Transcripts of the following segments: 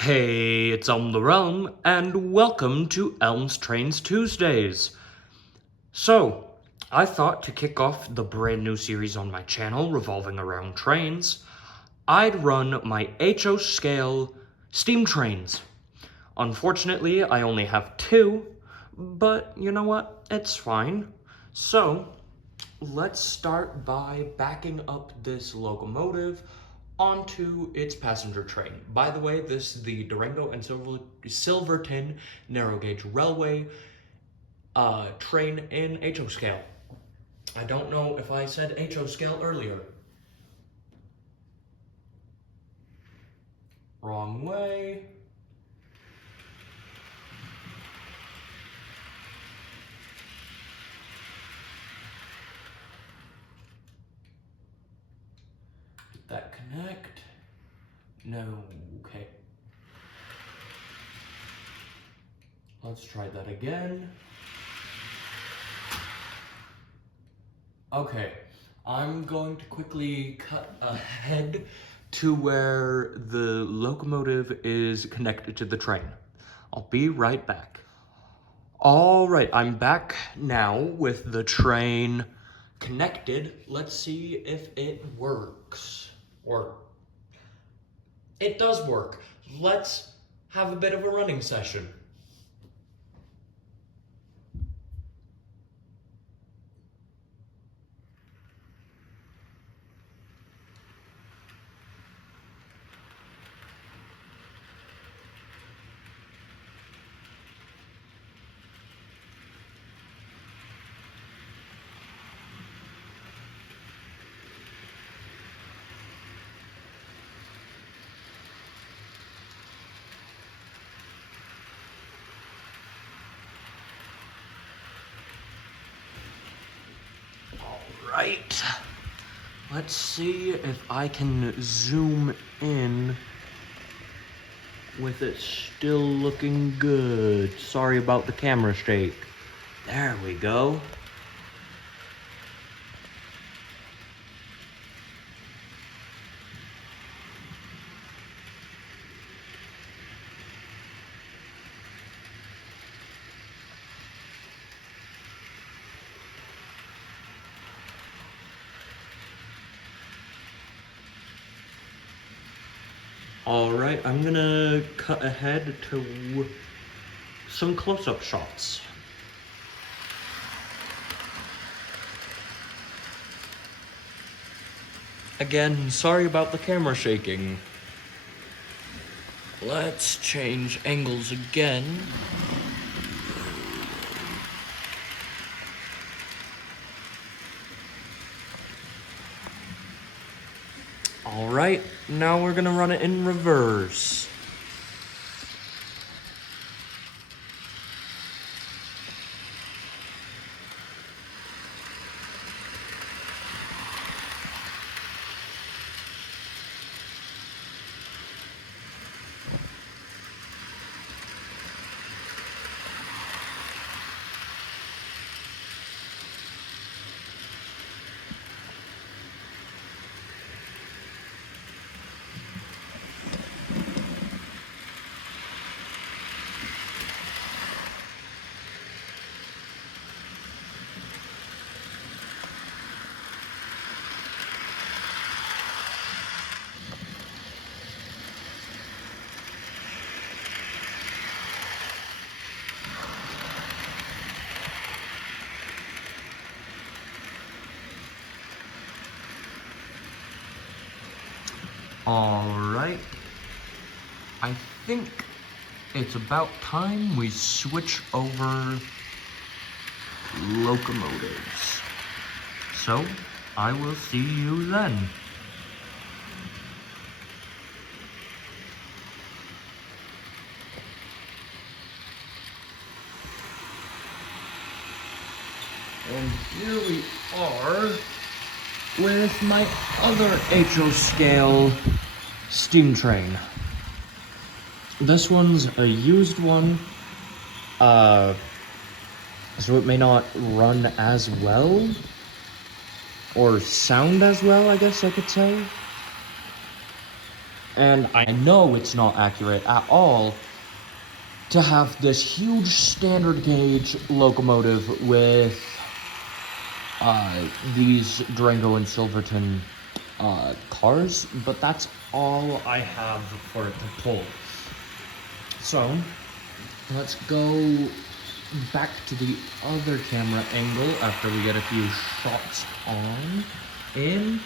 Hey, it's Elm the Realm, and welcome to Elm's Trains Tuesdays. So, I thought to kick off the brand new series on my channel revolving around trains, I'd run my HO scale steam trains. Unfortunately, I only have two, but you know what? It's fine. So, let's start by backing up this locomotive onto its passenger train. By the way, this is the Durango and Silverton narrow gauge railway train in HO scale. I don't know if I said HO scale earlier. Wrong way. Did that connect? No, okay. Let's try that again. Okay, I'm going to quickly cut ahead to where the locomotive is connected to the train. I'll be right back. All right, I'm back now with the train connected. Let's see if it works. Or it does work. Let's have a bit of a running session. Right. Let's see if I can zoom in with it still looking good. Sorry about the camera shake. There we go. Alright, I'm gonna cut ahead to some close-up shots. Again, sorry about the camera shaking. Let's change angles again. Alright, now we're gonna run it in reverse. Alright, I think it's about time we switch over locomotives. So, I will see you then. And here we are with my other HO scale steam train. This one's a used one, so it may not run as well, or sound as well, I guess I could say. And I know it's not accurate at all to have this huge standard gauge locomotive with these Durango and Silverton cars, but that's all I have for it to pull. So, let's go back to the other camera angle after we get a few shots on in.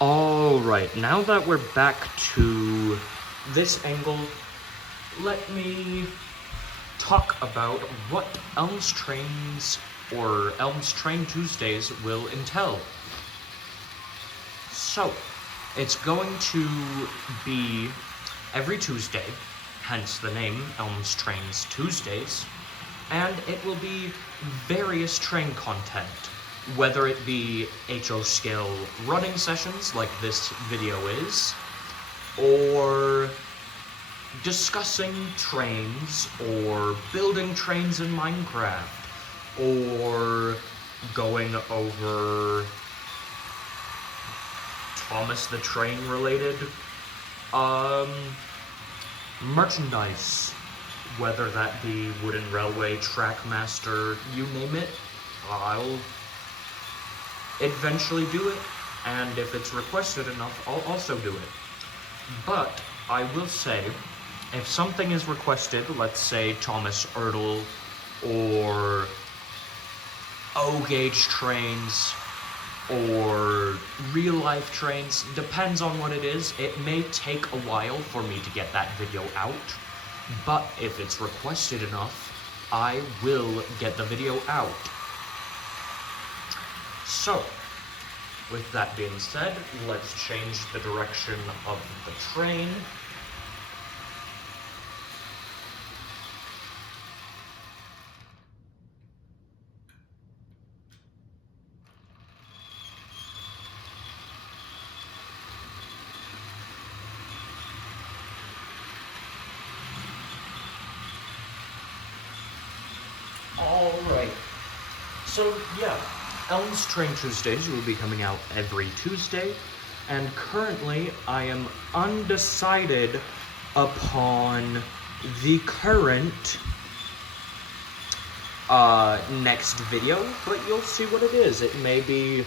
Alright, now that we're back to this angle, let me talk about what Elms Trains or Elms Train Tuesdays will entail. So, it's going to be every Tuesday, hence the name Elms Trains Tuesdays, and it will be various train content, whether it be HO scale running sessions like this video is, or discussing trains, or building trains in Minecraft, or going over Thomas the Train related merchandise, whether that be Wooden Railway, Trackmaster, you name it. I'll eventually do it, and if it's requested enough, I'll also do it. But I will say, if something is requested, let's say Thomas Erdl or O-gauge trains or real-life trains, depends on what it is. It may take a while for me to get that video out, but if it's requested enough, I will get the video out. So, with that being said, let's change the direction of the train. Alright, so yeah, Elms Train Tuesdays will be coming out every Tuesday, and currently I am undecided upon the current next video, but you'll see what it is. It may be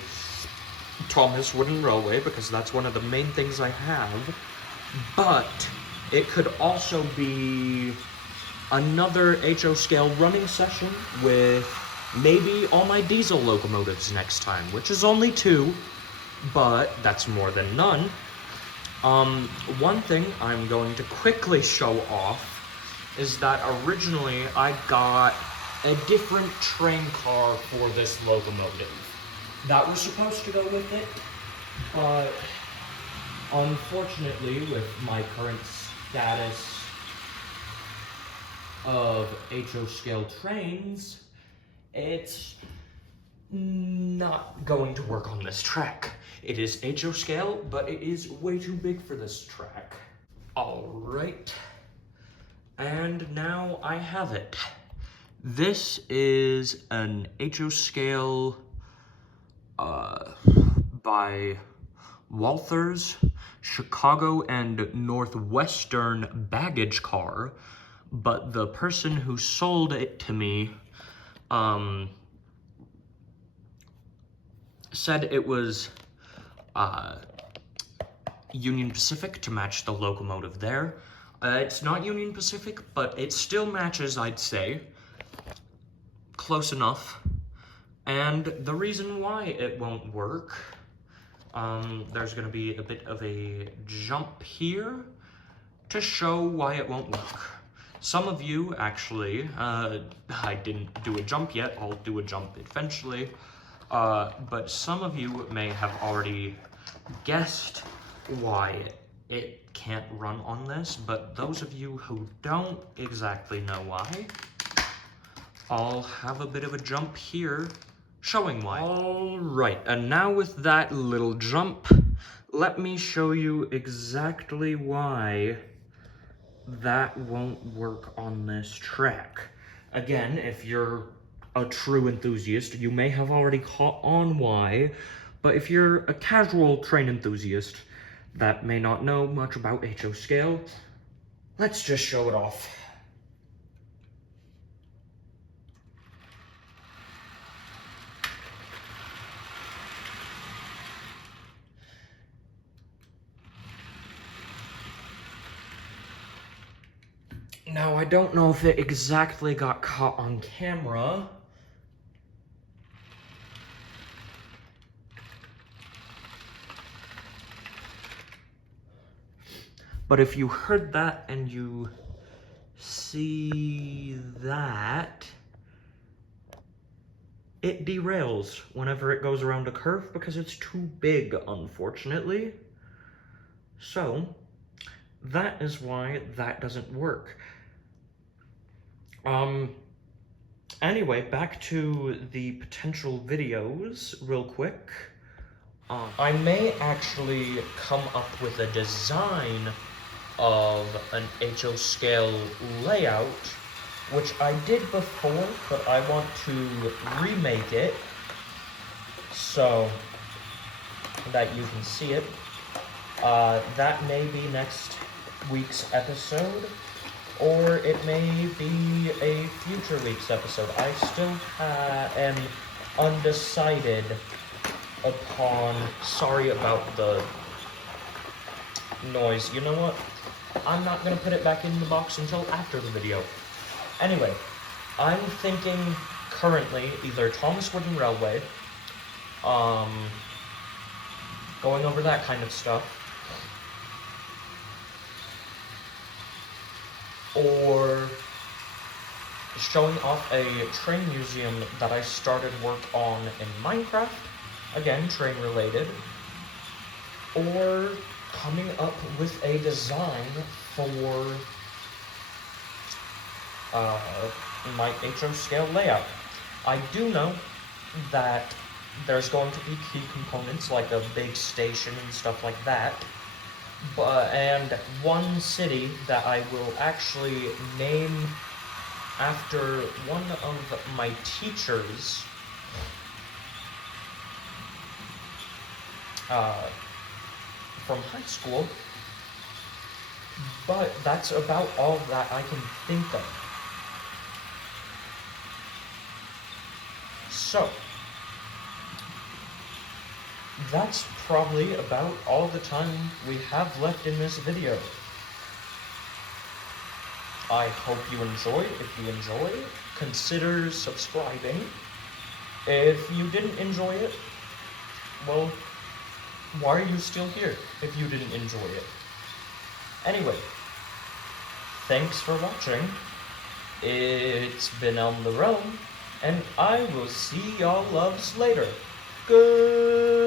Thomas Wooden Railway, because that's one of the main things I have, but it could also be another HO scale running session with maybe all my diesel locomotives next time, which is only 2, but that's more than none. One thing I'm going to quickly show off is that originally I got a different train car for this locomotive. That was supposed to go with it, but unfortunately with my current status of HO scale trains, it's not going to work on this track. It is HO scale, but it is way too big for this track. Alright, and now I have it. This is an HO scale by Walthers, Chicago and Northwestern baggage car, but the person who sold it to me said it was Union Pacific to match the locomotive there. It's not Union Pacific, but it still matches, I'd say. Close enough. And the reason why it won't work there's going to be a bit of a jump here to show why it won't work. Some of you actually, I didn't do a jump yet, I'll do a jump eventually, but some of you may have already guessed why it can't run on this, but those of you who don't exactly know why, I'll have a bit of a jump here showing why. Alright, and now with that little jump, let me show you exactly why that won't work on this track. Again, if you're a true enthusiast, you may have already caught on why, but if you're a casual train enthusiast that may not know much about HO scale, let's just show it off. Now, I don't know if it exactly got caught on camera, but if you heard that and you see that, it derails whenever it goes around a curve because it's too big, unfortunately. So, that is why that doesn't work. Anyway, back to the potential videos real quick. I may actually come up with a design of an HO scale layout, which I did before, but I want to remake it so that you can see it. That may be next week's episode, or it may be a future week's episode. I still am undecided upon... Sorry about the noise. You know what? I'm not going to put it back in the box until after the video. Anyway, I'm thinking currently either Thomas Wooden Railway, going over that kind of stuff, or showing off a train museum that I started work on in Minecraft, again, train related, or coming up with a design for my HO scale layout. I do know that there's going to be key components like a big station and stuff like that, and one city that I will actually name after one of my teachers from high school, but that's about all that I can think of. So, that's probably about all the time we have left in this video. I hope you enjoyed. If you enjoyed, consider subscribing. If you didn't enjoy it, well, why are you still here if you didn't enjoy it? Anyway, thanks for watching. It's been On the Realm, and I will see y'all loves later. Goodbye.